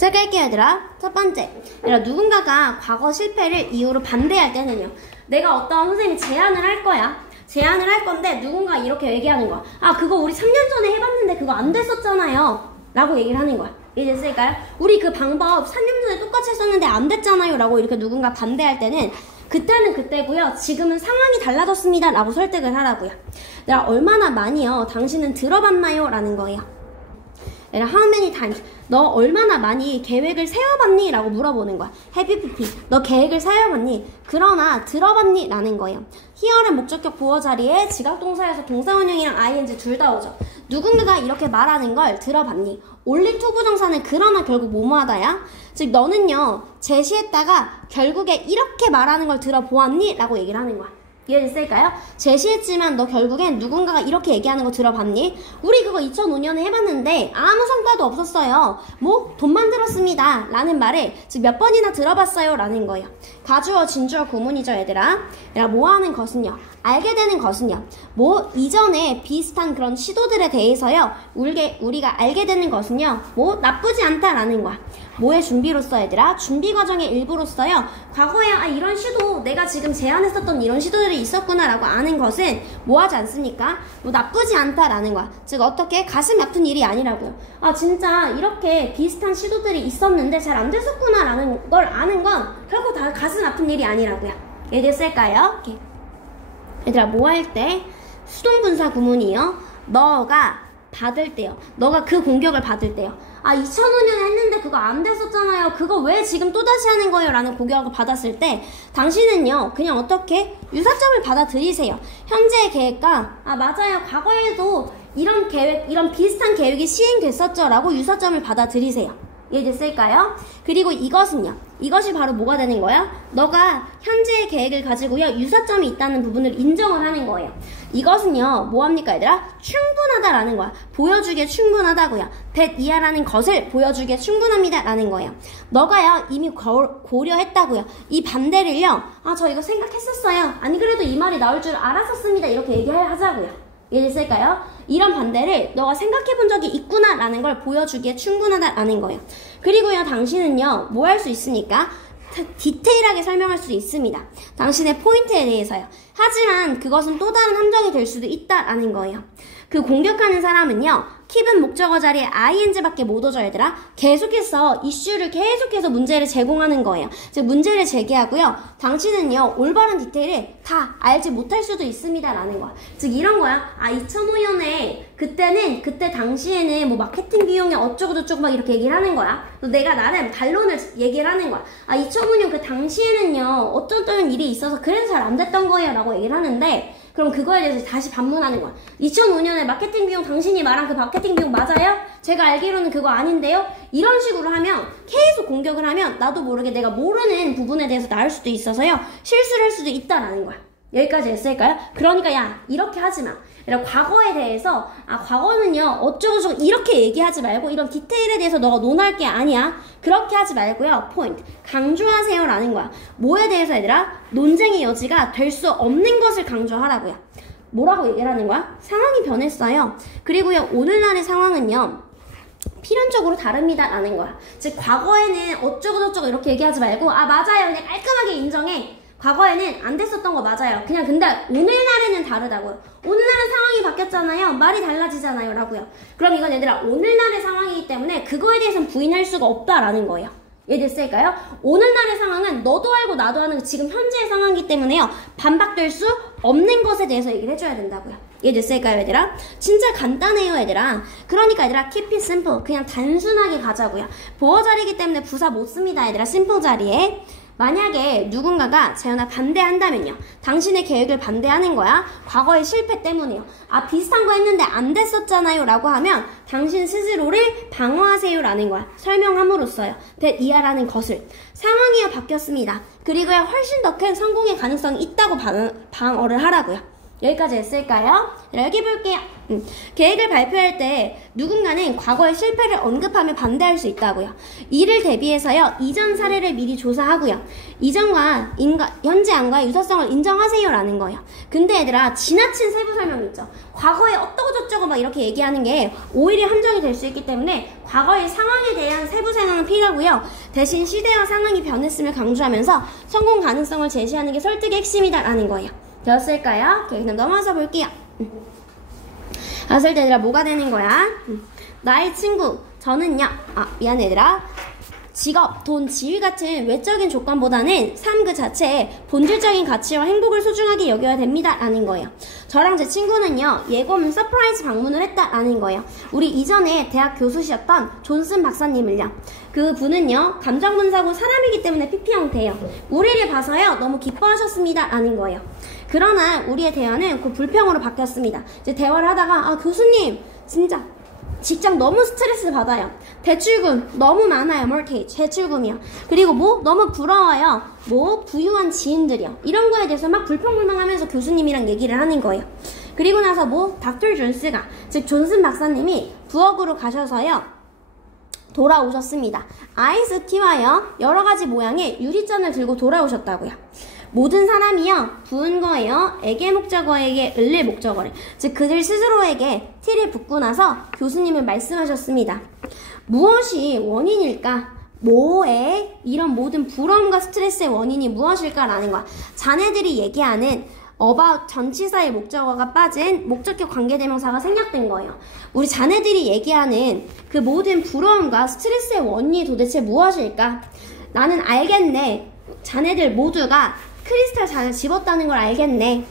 시작할게요, 얘들아. 첫 번째, 얘들아, 누군가가 과거 실패를 이유로 반대할 때는요, 내가 어떤 선생님이 제안을 할 거야. 제안을 할 건데 누군가 이렇게 얘기하는 거야. 아, 그거 우리 3년 전에 해봤는데 그거 안 됐었잖아요 라고 얘기를 하는 거야. 이해됐을까요? 우리 그 방법 3년 전에 똑같이 했었는데 안 됐잖아요 라고 이렇게 누군가 반대할 때는 그때는 그때고요, 지금은 상황이 달라졌습니다 라고 설득을 하라고요. 내가 얼마나 많이요 당신은 들어봤나요? 라는 거예요. 얘들아, how many times? 너 얼마나 많이 계획을 세워봤니? 라고 물어보는 거야. Have you PP? 너 계획을 세워봤니? 그러나 들어봤니? 라는 거예요. here는 목적격 보어 자리에 지각동사에서 동사원형이랑 ing 둘 다 오죠. 누군가가 이렇게 말하는 걸 들어봤니? only to 부정사는 그러나 결국 뭐뭐하다야? 즉 너는요 제시했다가 결국에 이렇게 말하는 걸 들어보았니? 라고 얘기를 하는 거야. 이해됐을까요? 제시했지만 너 결국엔 누군가가 이렇게 얘기하는 거 들어봤니? 우리 그거 2005년에 해봤는데 아무 성과도 없었어요. 뭐? 돈만 들었습니다 라는 말을 즉 몇 번이나 들어봤어요 라는 거예요. 가주어 진주어 구문이죠, 얘들아. 뭐하는 것은요, 알게 되는 것은요, 뭐 이전에 비슷한 그런 시도들에 대해서요 우리가 알게 되는 것은요 뭐 나쁘지 않다라는 거야. 뭐의 준비로서, 얘들아? 준비 과정의 일부로서요 과거에 아 이런 시도, 내가 지금 제안했었던 이런 시도들이 있었구나 라고 아는 것은 뭐하지 않습니까? 뭐 나쁘지 않다라는 거야. 즉 어떻게 가슴 아픈 일이 아니라고요. 아 진짜 이렇게 비슷한 시도들이 있었는데 잘 안 됐었구나 라는 걸 아는 건 결국 다 가슴 아픈 일이 아니라고요. 이해됐을까요? 얘들아, 뭐 할 때? 수동분사 구문이요, 너가 받을 때요, 너가 그 공격을 받을 때요. 아 2005년에 했는데 그거 안 됐었잖아요, 그거 왜 지금 또다시 하는 거예요? 라는 공격을 받았을 때 당신은요 그냥 어떻게 유사점을 받아들이세요. 현재의 계획과 아 맞아요 과거에도 이런 계획, 이런 비슷한 계획이 시행됐었죠 라고 유사점을 받아들이세요. 이해됐을까요? 그리고 이것은요, 이것이 바로 뭐가 되는 거야? 너가 현재의 계획을 가지고요 유사점이 있다는 부분을 인정을 하는 거예요. 이것은요 뭐합니까, 얘들아? 충분하다라는 거야. 보여주기에 충분하다고요. that 이하라는 것을 보여주기에 충분합니다 라는 거예요. 너가요 이미 고려했다고요. 이 반대를요, 아 저 이거 생각했었어요, 아니 그래도 이 말이 나올 줄 알았었습니다 이렇게 얘기하자고요. 이해됐을까요? 이런 반대를 너가 생각해 본 적이 있구나 라는 걸 보여주기에 충분하다라는 거예요. 그리고요 당신은요 뭐 할 수 있습니까? 디테일하게 설명할 수 있습니다. 당신의 포인트에 대해서요. 하지만 그것은 또 다른 함정이 될 수도 있다라는 거예요. 그 공격하는 사람은요 keep은 목적어 자리에 ing밖에 못 오죠, 얘들아. 계속해서 이슈를 계속해서 문제를 제공하는 거예요. 즉 문제를 제기하고요, 당신은요 올바른 디테일을 다 알지 못할 수도 있습니다 라는 거야. 즉 이런 거야. 아 2005년에 그때 당시에는 뭐 마케팅 비용이 어쩌고저쩌고 막 이렇게 얘기를 하는 거야. 또 내가 나름 반론을 얘기를 하는 거야. 아 2005년 그 당시에는요 어떤 일이 있어서 그래서 잘 안 됐던 거예요 라고 얘기를 하는데, 그럼 그거에 대해서 다시 반문하는 거야. 2005년에 마케팅 비용, 당신이 말한 그 마케팅 비용 맞아요? 제가 알기로는 그거 아닌데요? 이런 식으로 하면, 계속 공격을 하면 나도 모르게 내가 모르는 부분에 대해서 나올 수도 있어서요 실수를 할 수도 있다라는 거야. 여기까지 했을까요? 그러니까 야 이렇게 하지 마. 과거에 대해서 아 과거는요 어쩌고저쩌고 이렇게 얘기하지 말고 이런 디테일에 대해서 너가 논할 게 아니야. 그렇게 하지 말고요, 포인트 강조하세요 라는 거야. 뭐에 대해서, 얘들아? 논쟁의 여지가 될 수 없는 것을 강조하라고요. 뭐라고 얘기를 하는 거야? 상황이 변했어요. 그리고요 오늘날의 상황은요 필연적으로 다릅니다 라는 거야. 즉 과거에는 어쩌고저쩌고 이렇게 얘기하지 말고 아 맞아요 그냥 깔끔하게 인정해. 과거에는 안 됐었던 거 맞아요. 그냥 근데 오늘날에는 다르다고요. 오늘날은 상황이 바뀌었잖아요. 말이 달라지잖아요 라고요. 그럼 이건 얘들아 오늘날의 상황이기 때문에 그거에 대해서는 부인할 수가 없다라는 거예요. 이해됐을까요? 오늘날의 상황은 너도 알고 나도 아는 지금 현재의 상황이기 때문에요 반박될 수 없는 것에 대해서 얘기를 해줘야 된다고요. 이해됐을까요, 얘들아? 진짜 간단해요, 얘들아. 그러니까 얘들아 keep it simple, 그냥 단순하게 가자고요. 보어 자리이기 때문에 부사 못 씁니다, 얘들아. simple 자리에. 만약에 누군가가 재현아 반대한다면요, 당신의 계획을 반대하는 거야. 과거의 실패 때문에요. 아 비슷한 거 했는데 안 됐었잖아요 라고 하면 당신 스스로를 방어하세요 라는 거야. 설명함으로써요. that 이하라는 것을. 상황이요 바뀌었습니다. 그리고요 훨씬 더 큰 성공의 가능성이 있다고 방어를 하라고요. 여기까지 했을까요? 여기 볼게요. 계획을 발표할 때 누군가는 과거의 실패를 언급하며 반대할 수 있다고요. 이를 대비해서요 이전 사례를 미리 조사하고요 이전과 현재 안과의 유사성을 인정하세요 라는 거예요. 근데 얘들아 지나친 세부 설명 있죠. 과거에 어떠고저쩌고 막 이렇게 얘기하는 게 오히려 함정이 될 수 있기 때문에 과거의 상황에 대한 세부 설명은 P라고요. 대신 시대와 상황이 변했음을 강조하면서 성공 가능성을 제시하는 게 설득의 핵심이다라는 거예요. 되었을까요? 오케이, 그럼 넘어가서 볼게요. 봤을 때 얘들아 뭐가 되는 거야? 나의 친구 저는요. 미안해 얘들아. 직업, 돈, 지위 같은 외적인 조건보다는 삶 그 자체에 본질적인 가치와 행복을 소중하게 여겨야 됩니다 라는 거예요. 저랑 제 친구는요 예고면 서프라이즈 방문을 했다라는 거예요. 우리 이전에 대학 교수셨던 존슨 박사님을요. 그 분은요 감정분사고 사람이기 때문에 PP 형태예요. 우리를 봐서요 너무 기뻐하셨습니다 라는 거예요. 그러나 우리의 대화는 그 불평으로 바뀌었습니다. 이제 대화를 하다가 교수님 진짜 직장 너무 스트레스 받아요. 대출금 너무 많아요. mortgage, 대출금이요. 그리고 뭐 너무 부러워요. 뭐 부유한 지인들이요. 이런 거에 대해서 막 불평불만하면서 교수님이랑 얘기를 하는 거예요. 그리고 나서 뭐 닥터 존스가 즉 존슨 박사님이 부엌으로 가셔서요 돌아오셨습니다. 아이스티와요 여러 가지 모양의 유리잔을 들고 돌아오셨다고요. 모든 사람이요 부은 거예요. 에게 목적어에게 을릴 목적어를 즉 그들 스스로에게 티를 붓고 나서 교수님은 말씀하셨습니다. 무엇이 원인일까? 뭐에 이런 모든 부러움과 스트레스의 원인이 무엇일까라는 거야. 자네들이 얘기하는 about 전치사의 목적어가 빠진 목적격 관계대명사가 생략된 거예요. 우리 자네들이 얘기하는 그 모든 부러움과 스트레스의 원인이 도대체 무엇일까? 나는 알겠네. 자네들 모두가 크리스탈 잔을 집었다는 걸 알겠네.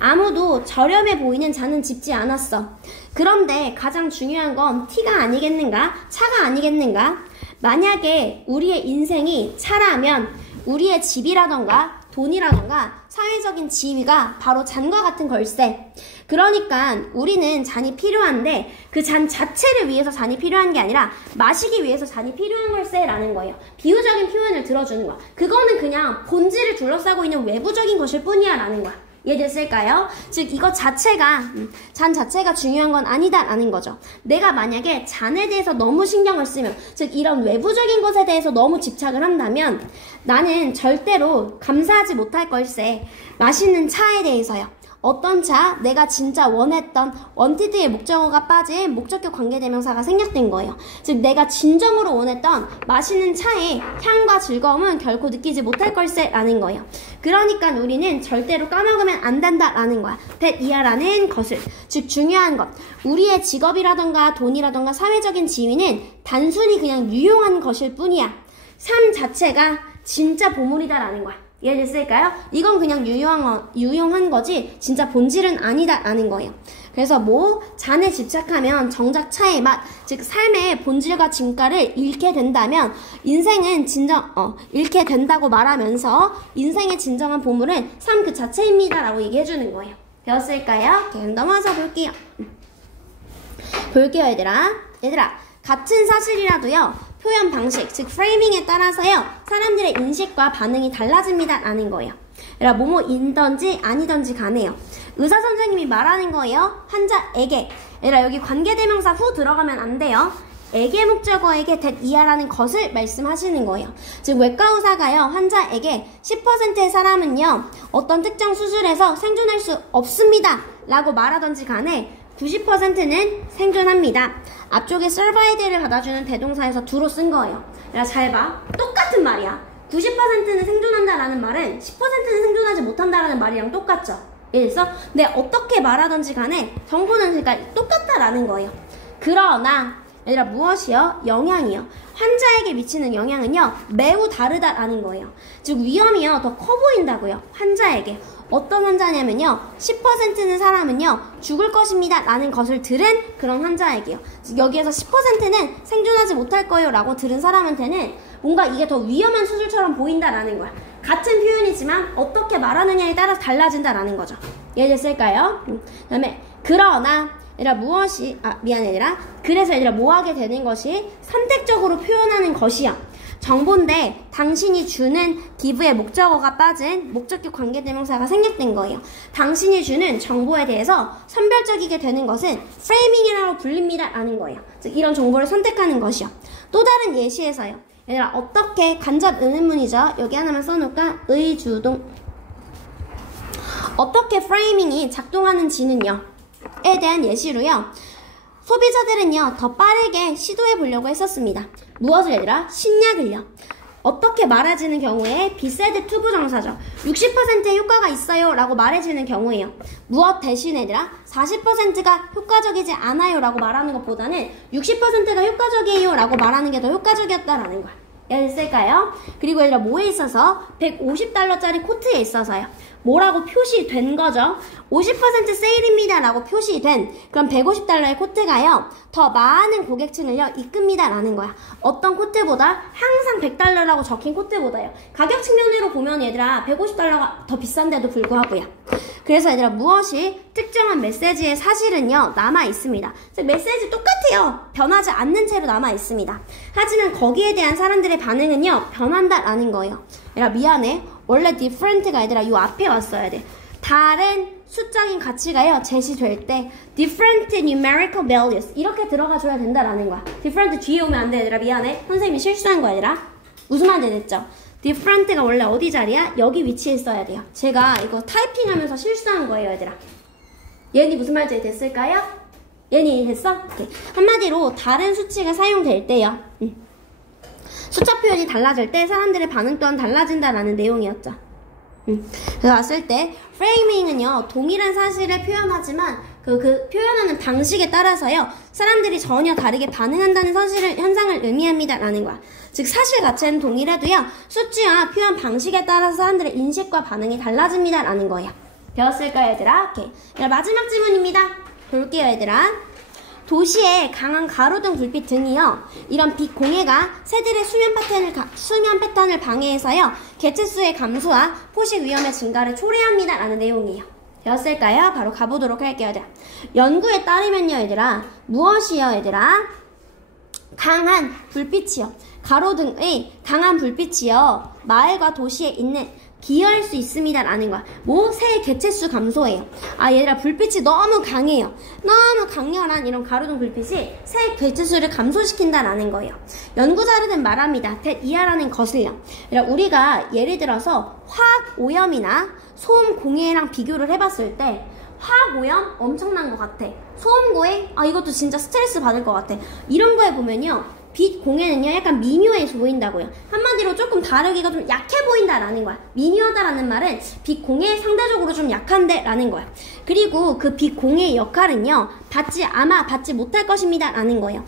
아무도 저렴해 보이는 잔은 집지 않았어. 그런데 가장 중요한 건 티가 아니겠는가? 차가 아니겠는가? 만약에 우리의 인생이 차라면 우리의 집이라던가 돈이라던가 사회적인 지위가 바로 잔과 같은 걸세. 그러니까 우리는 잔이 필요한데 그 잔 자체를 위해서 잔이 필요한 게 아니라 마시기 위해서 잔이 필요한 걸세 라는 거예요. 비유적인 표현을 들어주는 거야. 그거는 그냥 본질을 둘러싸고 있는 외부적인 것일 뿐이야 라는 거야. 이해됐을까요? 즉 이것 자체가 잔 자체가 중요한 건 아니다 라는 거죠. 내가 만약에 잔에 대해서 너무 신경을 쓰면 즉 이런 외부적인 것에 대해서 너무 집착을 한다면 나는 절대로 감사하지 못할 걸세. 맛있는 차에 대해서요. 어떤 차? 내가 진짜 원했던 원티드의 목적어가 빠진 목적격 관계대명사가 생략된 거예요. 즉 내가 진정으로 원했던 맛있는 차의 향과 즐거움은 결코 느끼지 못할 걸세 라는 거예요. 그러니까 우리는 절대로 까먹으면 안 된다 라는 거야. that 이하라는 것을 즉 중요한 것 우리의 직업이라던가 돈이라던가 사회적인 지위는 단순히 그냥 유용한 것일 뿐이야. 삶 자체가 진짜 보물이다 라는 거야. 이해됐을까요? 이건 그냥 유용한 거지 진짜 본질은 아니다 라는 거예요. 그래서 뭐 잔에 집착하면 정작 차의 맛 즉 삶의 본질과 진가를 잃게 된다면 인생은 잃게 된다고 말하면서 인생의 진정한 보물은 삶 그 자체입니다 라고 얘기해주는 거예요. 되었을까요? 그럼 넘어가서 볼게요. 얘들아 같은 사실이라도요 표현 방식, 즉 프레이밍에 따라서요 사람들의 인식과 반응이 달라집니다 라는 거예요. 그러니까 뭐뭐인던지 아니던지 간에요. 의사 선생님이 말하는 거예요. 환자에게. 그러니까 여기 관계대명사 후 들어가면 안 돼요. 에게 목적어에게 that 이하라는 것을 말씀하시는 거예요. 즉 외과 의사가요 환자에게 10%의 사람은요 어떤 특정 수술에서 생존할 수 없습니다 라고 말하던지 간에 90%는 생존합니다. 앞쪽에 survive를 받아주는 대동사에서 do로 쓴 거예요. 야, 잘 봐. 똑같은 말이야. 90%는 생존한다라는 말은 10%는 생존하지 못한다라는 말이랑 똑같죠. 그래서 네, 어떻게 말하던지 간에 정보는 그러니까 똑같다라는 거예요. 그러나 얘들아 무엇이요? 영향이요. 환자에게 미치는 영향은요 매우 다르다라는 거예요. 즉 위험이요 더 커 보인다고요. 환자에게. 어떤 환자냐면요 10%는 사람은요 죽을 것입니다 라는 것을 들은 그런 환자에게요. 여기에서 10%는 생존하지 못할 거예요 라고 들은 사람한테는 뭔가 이게 더 위험한 수술처럼 보인다라는 거야. 같은 표현이지만 어떻게 말하느냐에 따라 달라진다라는 거죠. 이해됐을까요? 그 다음에 그러나 얘들아 무엇이 그래서 얘들아 뭐하게 되는 것이 선택적으로 표현하는 것이야. 정보인데 당신이 주는 기브의 목적어가 빠진 목적격 관계대명사가 생략된 거예요. 당신이 주는 정보에 대해서 선별적이게 되는 것은 프레이밍이라고 불립니다 라는 거예요. 즉 이런 정보를 선택하는 것이요. 또 다른 예시에서요. 얘들아 어떻게 간접 의문문이죠. 여기 하나만 써놓을까? 의주동 어떻게 프레이밍이 작동하는지는요 에 대한 예시로요. 소비자들은요, 더 빠르게 시도해 보려고 했었습니다. 무엇을 얘들아? 신약을요. 어떻게 말해지는 경우에 비세드 투부정사죠. 60%의 효과가 있어요 라고 말해지는 경우에요. 무엇 대신 얘들아? 40%가 효과적이지 않아요 라고 말하는 것보다는 60%가 효과적이에요 라고 말하는 게 더 효과적이었다라는 거야. 됐을까요? 그리고 얘들아 뭐에 있어서? 150달러짜리 코트에 있어서요. 뭐라고 표시된 거죠? 50% 세일입니다 라고 표시된 그럼 150달러의 코트가요. 더 많은 고객층을요 이끕니다 라는 거야. 어떤 코트보다? 항상 100달러라고 적힌 코트보다요. 가격 측면으로 보면 얘들아 150달러가 더 비싼데도 불구하고요. 그래서 얘들아 무엇이? 특정한 메시지의 사실은요 남아있습니다. 메시지 똑같아요. 변하지 않는 채로 남아있습니다. 하지만 거기에 대한 사람들의 반응은요 변한다라는 거예요. 얘들아 미안해. 원래 different가 얘들아 이 앞에 왔어야 돼. 다른 숫자인 가치가요 제시될 때 different numerical values 이렇게 들어가줘야 된다라는 거야. different 뒤에 오면 안 돼 얘들아. 미안해. 선생님이 실수한 거야 얘들아. 무슨 말인지 됐죠? different가 원래 어디 자리야? 여기 위치에 있어야 돼요. 제가 이거 타이핑하면서 실수한 거예요 얘들아. 얘니 무슨 말인지 됐을까요? 얘니 됐어? 오케이. 한마디로 다른 수치가 사용될 때요. 숫자 표현이 달라질 때 사람들의 반응 또한 달라진다라는 내용이었죠. 그래서 봤을 때 프레이밍은요 동일한 사실을 표현하지만 그 표현하는 방식에 따라서요 사람들이 전혀 다르게 반응한다는 현상을 의미합니다 라는 거야. 즉 사실 가치는 동일해도요 수치와 표현 방식에 따라서 사람들의 인식과 반응이 달라집니다 라는 거예요. 배웠을까요 얘들아? 오케이. 마지막 질문입니다. 볼게요 얘들아. 도시의 강한 가로등 불빛 등이요. 이런 빛 공해가 새들의 수면 패턴을 방해해서요. 개체수의 감소와 포식 위험의 증가를 초래합니다. 라는 내용이에요. 되었을까요? 바로 가보도록 할게요. 얘들아. 연구에 따르면요. 얘들아. 무엇이요? 얘들아? 강한 불빛이요. 가로등의 강한 불빛이요. 마을과 도시에 있는 기여할 수 있습니다 라는 거야. 새의 개체수 감소해요. 얘들아 불빛이 너무 강해요. 너무 강렬한 이런 가로등 불빛이 새의 개체수를 감소시킨다 라는 거예요. 연구자들은 말합니다. that 이하라는 것을요. 우리가 예를 들어서 화학 오염이나 소음 공해랑 비교를 해봤을 때 화학 오염 엄청난 것 같아. 소음 공해? 이것도 진짜 스트레스 받을 것 같아. 이런 거에 보면요. 빛 공해는요 약간 미묘해 보인다고요. 한마디로 조금 다르기가 좀 약해 보인다라는 거야. 미묘하다라는 말은 빛 공해 상대적으로 좀 약한데 라는 거야. 그리고 그 빛 공해의 역할은요 아마 받지 못할 것입니다 라는 거예요.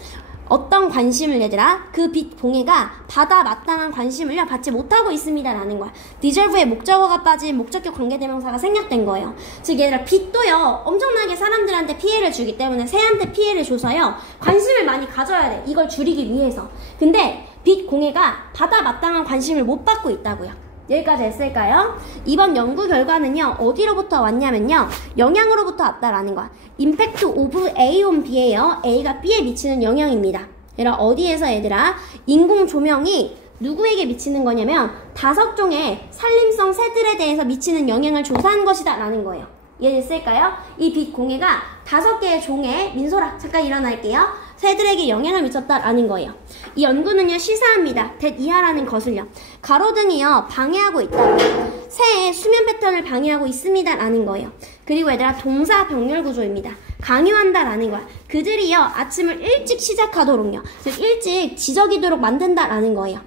어떤 관심을 얘들아? 그 빛 공해가 받아 마땅한 관심을요 받지 못하고 있습니다 라는 거야. deserve의 목적어가 빠진 목적격 관계대명사가 생략된 거예요. 즉 얘들아 빛도요 엄청나게 사람들한테 피해를 주기 때문에 새한테 피해를 줘서요 관심을 많이 가져야 돼. 이걸 줄이기 위해서. 근데 빛 공해가 받아 마땅한 관심을 못 받고 있다고요. 여기까지 했을까요? 이번 연구 결과는요 어디로부터 왔냐면요 영향으로부터 왔다라는 거야. Impact of A on B예요. A가 B에 미치는 영향입니다. 얘들아 어디에서 얘들아 인공 조명이 누구에게 미치는 거냐면 5종의 산림성 새들에 대해서 미치는 영향을 조사한 것이다 라는 거예요. 이해됐을까요? 이 빛 공해가 5개의 종의 민소라 잠깐 일어날게요. 새들에게 영향을 미쳤다라는 거예요. 이 연구는요 시사합니다. that 이하라는 것을요. 가로등이요 방해하고 있다고요. 새의 수면 패턴을 방해하고 있습니다 라는 거예요. 그리고 얘들아 동사 병렬 구조입니다. 강요한다 라는 거야. 그들이요 아침을 일찍 시작하도록요. 즉 일찍 지저귀도록 만든다 라는 거예요.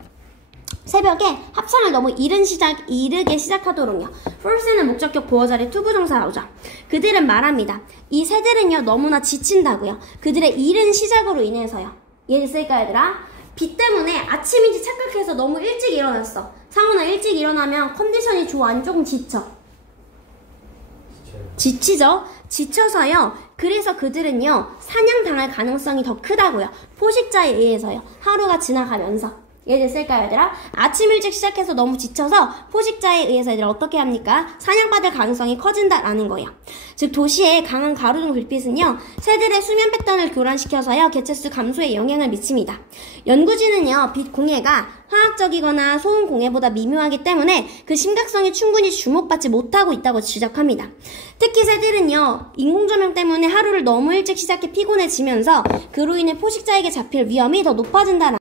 새벽에 합창을 너무 이르게 시작하도록요. force는 목적격 보어 자리 투부정사 나오죠. 그들은 말합니다. 이 새들은요 너무나 지친다고요. 그들의 이른 시작으로 인해서요. 이해됐을까 얘들아? 비 때문에 아침인지 착각해서 너무 일찍 일어났어. 상훈아 일찍 일어나면 컨디션이 좋아? 아니 조금 지쳐? 지치죠? 지쳐서요. 그래서 그들은요 사냥당할 가능성이 더 크다고요. 포식자에 의해서요. 하루가 지나가면서. 이해됐을까요 얘들아? 아침 일찍 시작해서 너무 지쳐서 포식자에 의해서 얘들아 어떻게 합니까? 사냥받을 가능성이 커진다라는 거예요. 즉 도시의 강한 가로등 불빛은요 새들의 수면 패턴을 교란시켜서요 개체수 감소에 영향을 미칩니다. 연구진은요 빛 공해가 화학적이거나 소음 공해보다 미묘하기 때문에 그 심각성이 충분히 주목받지 못하고 있다고 지적합니다. 특히 새들은요 인공조명 때문에 하루를 너무 일찍 시작해 피곤해지면서 그로 인해 포식자에게 잡힐 위험이 더 높아진다.